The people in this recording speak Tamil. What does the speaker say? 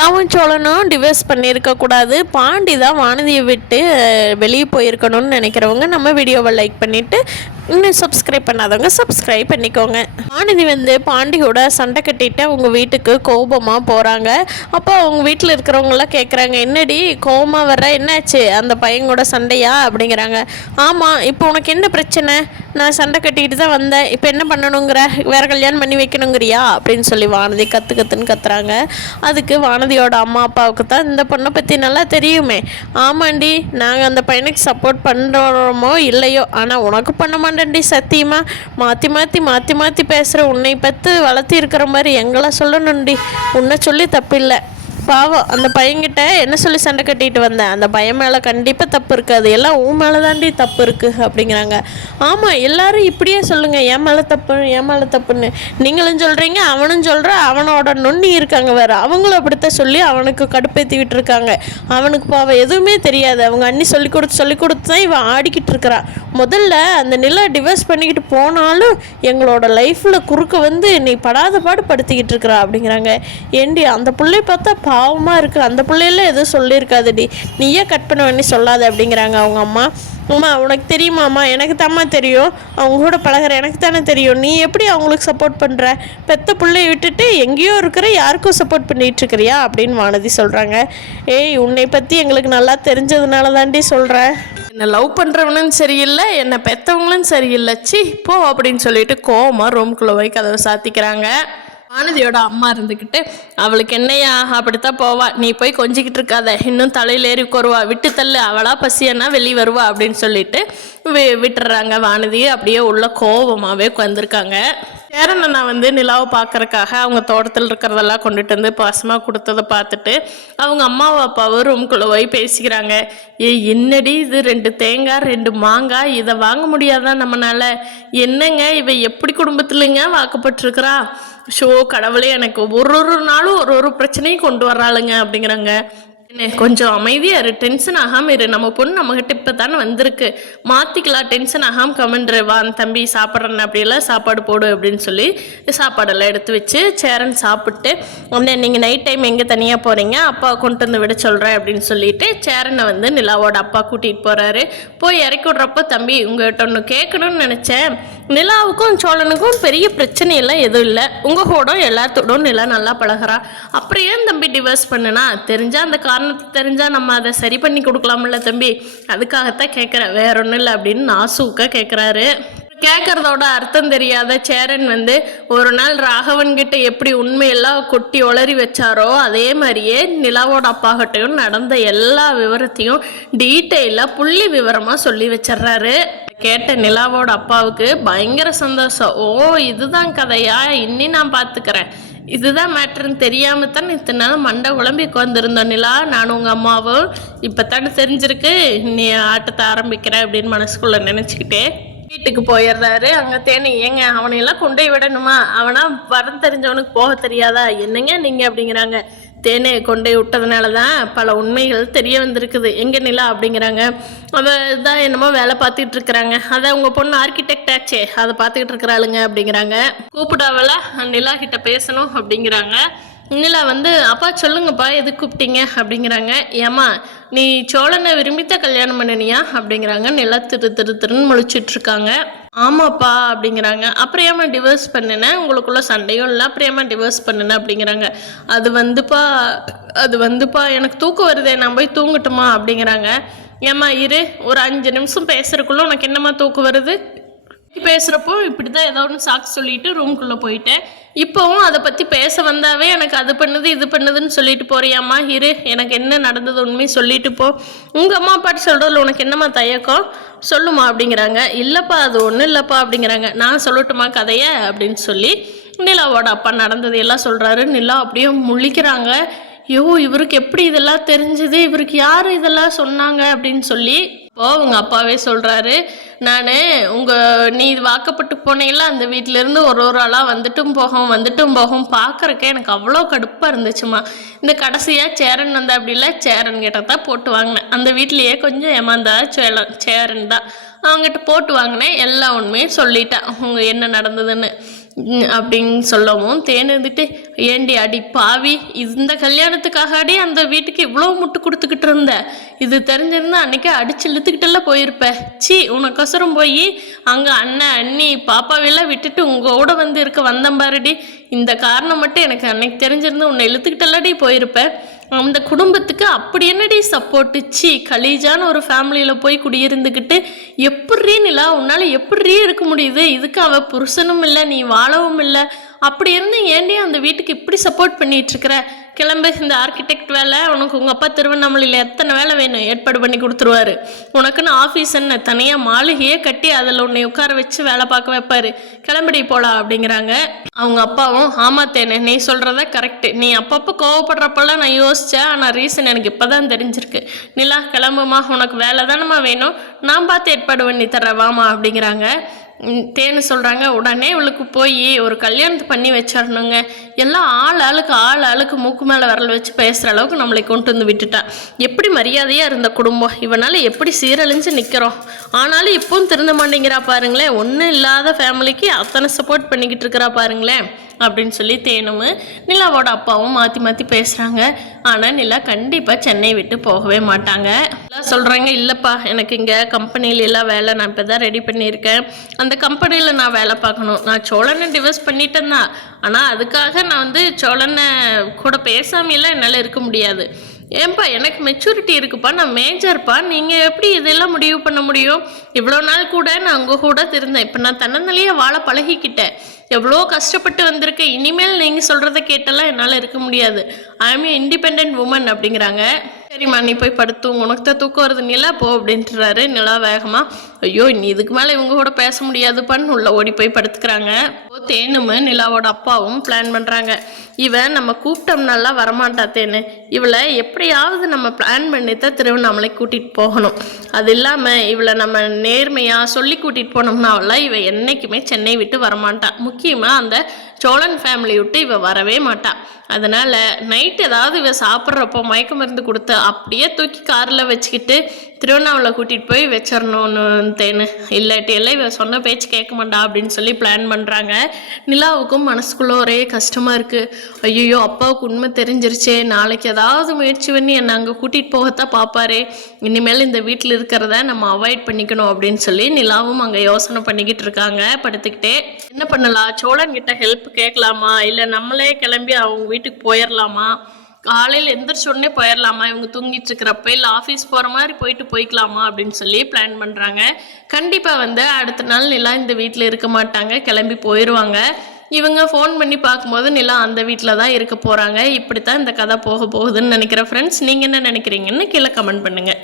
நிலாவும் சோழனும் டிவோர்ஸ் பண்ணியிருக்கக்கூடாது, பாண்டி தான் வானதியை விட்டு வெளியே போயிருக்கணும்னு நினைக்கிறவங்க நம்ம வீடியோவை லைக் பண்ணிவிட்டு இன்னும் சப்ஸ்கிரைப் பண்ணாதவங்க சப்ஸ்கிரைப் பண்ணிக்கோங்க. வானதி பாண்டியோட சண்டை கட்டிட்டு அவங்க வீட்டுக்கு கோபமாக போகிறாங்க. அப்போ அவங்க வீட்டில் இருக்கிறவங்களாம் கேட்குறாங்க, என்னடி கோபமாக வர்ற, என்னாச்சு, அந்த பையனோட சண்டையா அப்படிங்கிறாங்க. ஆமாம், இப்போ உனக்கு என்ன பிரச்சனை, நான் சண்டை கட்டிக்கிட்டு தான் வந்தேன், இப்போ என்ன பண்ணணுங்கிற, வேறு கல்யாணம் பண்ணி வைக்கணுங்கிறியா அப்படின்னு சொல்லி வானதி கற்றுன்னு கத்துறாங்க. அதுக்கு வானதியோட அம்மா அப்பாவுக்கு தான் இந்த பொண்ணை பற்றி நல்லா தெரியுமே. ஆமாண்டி, நாங்கள் அந்த பையனுக்கு சப்போர்ட் பண்ணுறோமோ இல்லையோ, ஆனால் உனக்கு பண்ண மாட்டேன்டி சத்தியமாக, மாற்றி மாற்றி பேசுகிற உன்னை பற்றி வளர்த்தி இருக்கிற மாதிரி எங்களை சொல்லணும்டி, உன்னை சொல்லி தப்பில்லை. பாவம், அந்த பையன்கிட்ட என்ன சொல்லி சண்டை கட்டிட்டு வந்தேன், அந்த பையன் மேலே கண்டிப்பாக தப்பு இருக்காது, எல்லாம் உன் மேலே தாண்டி தப்பு இருக்குது அப்படிங்கிறாங்க. ஆமாம், எல்லாரும் இப்படியே சொல்லுங்கள், என் மேலே தப்புன்னு நீங்களும் சொல்கிறீங்க, அவனும் சொல்கிற, அவனோட நொண்ணி இருக்காங்க வேறு, அவங்களும் அப்படித்தான் சொல்லி அவனுக்கு கடுப்பேற்றி விட்டுருக்காங்க. அவனுக்கு பாவம் எதுவுமே தெரியாது, அவங்க அண்ணி சொல்லி கொடுத்து தான் இவன் ஆடிக்கிட்டு இருக்கிறான். முதல்ல அந்த நிலை டிவோர்ஸ் பண்ணிக்கிட்டு போனாலும் எங்களோட லைஃப்பில் குறுக்க நீ படாத பாடு படுத்திக்கிட்டு இருக்கிறா அப்படிங்கிறாங்க. ஏண்டி, அந்த பிள்ளை பார்த்தா பாவமாக இருக்குது, அந்த பிள்ளையில எதுவும் சொல்லியிருக்காதுடி, நீயே கட் பண்ணி சொல்லாத அப்படிங்கிறாங்க அவங்க அம்மா. அம்மா, உனக்கு தெரியுமாம்மா, எனக்கு தாம்மா தெரியும், அவங்க கூட பழகிற எனக்கு தானே தெரியும், நீ எப்படி அவங்களுக்கு சப்போர்ட் பண்ணுற, பெத்த பிள்ளைய விட்டுட்டு எங்கேயோ இருக்கிற யாருக்கும் சப்போர்ட் பண்ணிகிட்டு இருக்கிறியா அப்படின்னு வானதி சொல்கிறாங்க. ஏய், உன்னை பற்றி எங்களுக்கு நல்லா தெரிஞ்சதுனால தாண்டி சொல்கிறேன், என்னை லவ் பண்ணுறவனும் சரியில்லை, என்னை பெற்றவங்களும் சரியில்லை, சி போ அப்படின்னு சொல்லிட்டு கோவமாக ரூம்குள்ளே போய் கதவை சாத்திக்கிறாங்க. வானதியோட அம்மா இருந்துக்கிட்டு, அவளுக்கு என்னையா அப்படித்தான் போவா, நீ போய் கொஞ்சிக்கிட்டு இருக்காத, இன்னும் தலையில் ஏறி உட்காருவா, விட்டு தள்ளு, அவளா பசியன்னா வெளியே வருவா அப்படின்னு சொல்லிட்டு விட்டுறாங்க. வானதி அப்படியே உள்ள கோபமாகவே உட்காந்துருக்காங்க. சேரண்ணா நிலாவை பார்க்கறக்காக அவங்க தோட்டத்தில் இருக்கிறதெல்லாம் கொண்டுட்டு வந்து பாசமாக கொடுத்ததை பார்த்துட்டு அவங்க அம்மாவும் அப்பாவும் ரூம்குள்ளே போய் பேசிக்கிறாங்க. என்னடி இது, 2 தேங்காய் 2 மாங்காய், இதை வாங்க முடியாதா நம்மளால, என்னங்க இவ எப்படி குடும்பத்துலங்க வாக்கப்பட்டிருக்கிறா, ஷோ கடவுளே, எனக்கு ஒரு நாளும் ஒரு பிரச்சனையும் கொண்டு வர்றாளுங்க அப்படிங்கிறாங்க. கொஞ்சம் அமைதியாக இரு, டென்ஷன் ஆகாமல் இரு, நம்ம பொண்ணு நம்மகிட்ட இப்போ தானே வந்திருக்கு, மாற்றிக்கலாம், டென்ஷன் ஆகாமல் கமெண்ட்ரு, வா தம்பி சாப்பிட்றேன்னு அப்படியெல்லாம் சாப்பாடு போடு அப்படின்னு சொல்லி சாப்பாடெல்லாம் எடுத்து வச்சு சேரன் சாப்பிட்டு, உடனே நீங்கள் நைட் டைம் எங்கே தனியாக போகிறீங்க, அப்பா கொண்டு வந்து விட சொல்கிறேன் அப்படின்னு சொல்லிட்டு சேரனை நிலாவோட அப்பா கூட்டிகிட்டு போகிறாரு. போய் இறக்கி விட்றப்போ, தம்பி உங்கள்கிட்ட ஒன்று கேட்கணும்னு நினச்சேன், நிலாவுக்கும் சோழனுக்கும் பெரிய பிரச்சனையெல்லாம் எதுவும் இல்லை, உங்கள் கூட எல்லாத்தோடும் நிலா நல்லா பழகிறா, அப்புறம் ஏன் தம்பி டிவோர்ஸ் பண்ணுனா, தெரிஞ்சால் அந்த காரணத்தை தெரிஞ்சால் நம்ம அதை சரி பண்ணி கொடுக்கலாம்ல தம்பி, அதுக்காகத்தான் கேட்குறேன், வேற ஒன்றும் இல்லை அப்படின்னு நாசூக்கா கேட்குறாரு. கேட்குறதோட அர்த்தம் தெரியாத சேரன் ஒரு நாள் ராகவன் கிட்ட எப்படி உண்மையெல்லாம் கொட்டி ஒளறி வச்சாரோ அதே மாதிரியே நிலாவோட அப்பாகிட்டையும் நடந்த எல்லா விவரத்தையும் டீட்டெயிலாக புள்ளி விவரமாக சொல்லி வச்சிட்றாரு. கேட்ட நிலாவோட அப்பாவுக்கு பயங்கர சந்தோஷம். ஓ, இதுதான் கதையா, இன்னி நான் பார்த்துக்கிறேன், இதுதான் மேட்ருன்னு தெரியாமல் தான் இத்தனை நாள் மண்டை குழம்பி உட்காந்துருந்தோம் நிலா, நானும் உங்கள் அம்மாவும், இப்போ தானே தெரிஞ்சிருக்கு, நீ ஆட்டத்தை ஆரம்பிக்கிறேன் அப்படின்னு மனசுக்குள்ளே நினச்சிக்கிட்டே வீட்டுக்கு போயிடுறாரு. அங்கே தேனி, ஏங்க அவனையெல்லாம் கொண்டு போய் விடணுமா, அவனா வர தெரிஞ்சவனுக்கு போக தெரியாதா, என்னங்க நீங்கள் அப்படிங்கிறாங்க. தேனை கொண்டு விட்டதுனால தான் பல உண்மைகள் தெரிய வந்திருக்குது, எங்கே நிலா அப்படிங்கிறாங்க. அவள் தான் என்னமோ வேலை பார்த்துக்கிட்டு இருக்கிறாங்க, அதை உங்கள் பொண்ணு ஆர்கிடெக்ட் ஆச்சே, அதை பார்த்துக்கிட்டு இருக்கிறாளுங்க அப்படிங்கிறாங்க. கூப்பிடாவல நிலா கிட்ட பேசணும் அப்படிங்கிறாங்க. நிலா அப்பா சொல்லுங்கப்பா, எது கூப்பிட்டீங்க அப்படிங்கிறாங்க. ஏம்மா, நீ சோழனை விரும்பித்தான் கல்யாணம் பண்ணினியா அப்படிங்கிறாங்க. நிலா திருன்னு முழிச்சிட்ருக்காங்க. ஆமாப்பா அப்படிங்கிறாங்க. அப்புறம் ஏமா டிவோர்ஸ் பண்ணினேன், உங்களுக்குள்ள சண்டையும் இல்லை, அப்புறம் ஏமா டிவோர்ஸ் பண்ணினேன் அப்படிங்கிறாங்க. அது வந்துப்பா எனக்கு தூக்கம் வருதே, நான் போய் தூங்கட்டுமா அப்படிங்கிறாங்க. ஏம்மா இரு, ஒரு 5 நிமிஷம் பேசுறதுக்குள்ள உனக்கு என்னம்மா தூக்கம் வருது, பேசுகிறப்போ இப்படி தான் ஏதோ ஒன்று சாக்கு சொல்லிட்டு ரூம்குள்ளே போயிட்டேன், இப்போவும் அதை பற்றி பேச வந்தாவே எனக்கு அது பண்ணுது இது பண்ணுதுன்னு சொல்லிட்டு போறியாம்மா, இரு எனக்கு என்ன நடந்தது உண்மையை சொல்லிட்டு போ, உங்கள் அம்மா அப்பாட்டு சொல்கிறதுல உனக்கு என்னம்மா தயக்கம் சொல்லுமா அப்படிங்கிறாங்க. இல்லைப்பா அது ஒன்றும் இல்லைப்பா அப்படிங்கிறாங்க. நான் சொல்லட்டுமா கதையை அப்படின்னு சொல்லி நிலாவோட அப்பா நடந்தது எல்லாம் சொல்கிறாரு. நிலா அப்படியே முழிக்கிறாங்க. ஐயோ, இவருக்கு எப்படி இதெல்லாம் தெரிஞ்சுது, இவருக்கு யார் இதெல்லாம் சொன்னாங்க அப்படின்னு சொல்லி. இப்போது உங்கள் அப்பாவே சொல்கிறாரு, நீ வாக்கப்பட்டு போனீங்களா அந்த வீட்டிலேருந்து ஒரு ஆளாக வந்துட்டும் போகும் பார்க்குறக்கே எனக்கு அவ்வளோ கடுப்பாக இருந்துச்சுமா, இந்த கடைசியாக சேரன் அப்படி இல்லை, சேரன் கிட்ட தான் போட்டு வாங்கினேன், அந்த வீட்லேயே கொஞ்சம் ஏமாந்தா சேரன் தான், அவங்ககிட்ட போட்டு வாங்கினேன், எல்லா உண்மையும் சொல்லிட்டேன் அவங்க என்ன நடந்ததுன்னு. அப்படின்னு சொல்லவும் தேன் இருந்துட்டு, ஏண்டி அடி பாவி, இந்த கல்யாணத்துக்காகடி அந்த வீட்டுக்கு இவ்வளோ முட்டு கொடுத்துக்கிட்டு இருந்த, இது தெரிஞ்சிருந்தா அன்னைக்கே அடிச்சு இழுத்துக்கிட்டெல்லாம் போயிருப்ப. சி, உனக்கொசரம் போய் அங்கே அண்ணன் அண்ணி பாப்பாவெல்லாம் விட்டுட்டு உங்களோட வந்து இருக்க வந்தம்பாருடி, இந்த காரணம் மட்டும் எனக்கு அன்னைக்கு தெரிஞ்சிருந்து உன்னை இழுத்துக்கிட்டெல்லாடி போயிருப்ப. அந்த குடும்பத்துக்கு அப்படி என்னடி சப்போர்ட்டுச்சு, கலீஜான ஒரு ஃபேமிலியில் போய் குடியிருந்துக்கிட்டு எப்படி நிலா உன்னால் எப்படி இருக்க முடியுது? இதுக்கு அவள் புருஷனும் இல்லை, நீ வாழவும் இல்லை, அப்படி இருந்து ஏண்டி அந்த வீட்டுக்கு இப்படி சப்போர்ட் பண்ணிட்டு இருக்கிற? கிளம்பு, இந்த ஆர்கிடெக்ட் வேலை உனக்கு உங்கள் அப்பா திருவண்ணாமலையில் எத்தனை வேலை வேணும் ஏற்பாடு பண்ணி கொடுத்துருவாரு. உனக்குன்னு ஆஃபீஸ் என்ன தனியாக மாளிகையே கட்டி அதில் உன்னை உட்கார வச்சு வேலை பார்க்க வைப்பாரு. கிளம்படி போலாம் அப்படிங்கிறாங்க. அவங்க அப்பாவும், ஆமாத்தேனே நீ சொல்கிறத கரெக்டு, நீ அப்பப்போ கோவப்படுறப்பெல்லாம் நான் யோசித்தேன், ஆனால் ரீசன் எனக்கு இப்போ தான் தெரிஞ்சிருக்கு. நிலா கிளம்புமா, உனக்கு வேலை தானம்மா வேணும், நான் பார்த்து ஏற்பாடு பண்ணி தர்றேன் வாமா அப்படிங்கிறாங்க. தேன்னு சொல்கிறாங்க. உடனே இவளுக்கு போய் ஒரு கல்யாணத்தை பண்ணி வச்சிடணுங்க. எல்லாம் ஆள் ஆளுக்கு மூக்கு மேலே விரல் வச்சு பேசுகிற அளவுக்கு நம்மளை கொண்டு வந்து விட்டுட்டா. எப்படி மரியாதையாக இருந்த குடும்பம், இவனால் எப்படி சீரழிஞ்சு நிற்கிறோம். ஆனாலும் இப்பவும் திருந்த மாட்டேங்கிறா பாருங்களேன். ஒன்றும் இல்லாத ஃபேமிலிக்கு அத்தனை சப்போர்ட் பண்ணிக்கிட்டு இருக்கிறா பாருங்களேன் அப்படின்னு சொல்லி தேனும் நிலாவோட அப்பாவும் மாற்றி மாற்றி பேசுகிறாங்க. ஆனால் நிலா கண்டிப்பாக சென்னை விட்டு போகவே மாட்டாங்க. எல்லாம் சொல்கிறாங்க, இல்லைப்பா எனக்கு இங்கே கம்பெனிலெல்லாம் வேலை நான் இப்போ தான் ரெடி பண்ணியிருக்கேன், அந்த கம்பெனியில் நான் வேலை பார்க்கணும். நான் சோழனை டிவோர்ஸ் பண்ணிட்டேன் தான், ஆனால் அதுக்காக நான் வந்து சோழனை கூட பேசாமையெல்லாம் என்னால் இருக்க முடியாது. ஏன்பா எனக்கு மெச்சூரிட்டி இருக்குப்பா, நான் மேஜர்ப்பா, நீங்கள் எப்படி இதெல்லாம் முடிவு பண்ண முடியும்? இவ்வளோ நாள் கூட நான் உங்கள் கூட இருந்தேன், இப்போ நான் தன்னநிலையே வாழ பழகிக்கிட்டேன், எவ்வளோ கஷ்டப்பட்டு வந்திருக்கேன், இனிமேல் நீங்கள் சொல்கிறத கேட்டெல்லாம் என்னால் இருக்க முடியாது. ஐ ஆம் ஏ இண்டிபெண்ட் உமன் அப்படிங்கிறாங்க. சரிம்மா நீ போய் படுத்து, உனக்கு தான் தூக்கம் வருது நிலா போ அப்படின்ட்டுறாரு. நிலா வேகமாக, ஐயோ நீ இதுக்கு மேலே இவங்க கூட பேச முடியாதுப்பான்னு உள்ள ஓடி போய் படுத்துக்கிறாங்க. தேனும் நிலாவோட அப்பாவும் பிளான் பண்ணுறாங்க, இவன் நம்ம கூப்பிட்டோம்னாலாம் வரமாட்டா தேனு, இவளை எப்படியாவது நம்ம பிளான் பண்ணி தான் திருவண்ணாமலை கூட்டிகிட்டு போகணும். அது இல்லாமல் இவளை நம்ம நேர்மையாக சொல்லி கூட்டிகிட்டு போனோம்னாவெல்லாம் இவள் என்றைக்குமே சென்னை விட்டு வரமாட்டான். முக்கியமாக அந்த சோழன் ஃபேமிலி விட்டு இவள் வரவே மாட்டாள். அதனால் நைட் ஏதாவது இவ சாப்பிட்றப்போ மயக்க மருந்து கொடுத்து அப்படியே தூக்கி காரில் வச்சுக்கிட்டு திருவண்ணாமலை கூட்டிகிட்டு போய் வச்சிடணும்னு தேனு, இல்லாட்டி எல்லாம் இவ சொன்ன பேச்சு கேட்க மாட்டா அப்படின்னு சொல்லி பிளான் பண்ணுறாங்க. நிலாவுக்கும் மனசுக்குள்ளே ஒரே கஷ்டமாக இருக்குது. ஐயோ அப்பாவுக்கு உண்மை தெரிஞ்சிருச்சே, நாளைக்கு ஏதாவது முயற்சி பண்ணி என்னை அங்கே கூட்டிகிட்டு போகத்தான் பார்ப்பாரு, இனிமேல் இந்த வீட்டில் இருக்கிறத நம்ம அவாய்ட் பண்ணிக்கணும் அப்படின்னு சொல்லி நிலாவும் அங்கே யோசனை பண்ணிக்கிட்டு இருக்காங்க படுத்துக்கிட்டே. என்ன பண்ணலாம், சோழன் கிட்ட ஹெல்ப் கேட்கலாமா, இல்லை நம்மளே கிளம்பி அவங்க வீட்டுக்கு போயிடலாமா, காலையில் எந்திரிச்சோடனே போயிடலாமா, இவங்க தூங்கிட்டு இருக்கிறப்ப, இல்லை ஆஃபீஸ் போகிற மாதிரி போய்க்கலாமா அப்படின்னு சொல்லி பிளான் பண்ணுறாங்க. கண்டிப்பாக வந்து அடுத்த நாள் நிலா இந்த வீட்டில் இருக்க மாட்டாங்க, கிளம்பி போயிடுவாங்க. இவங்க ஃபோன் பண்ணி பார்க்கும்போது நிலா அந்த வீட்டில் தான் இருக்க போகிறாங்க. இப்படி தான் இந்த கதை போக போகுதுன்னு நினைக்கிறேன் ஃப்ரெண்ட்ஸ். நீங்கள் என்ன நினைக்கிறீங்கன்னு கீழே கமெண்ட் பண்ணுங்கள்.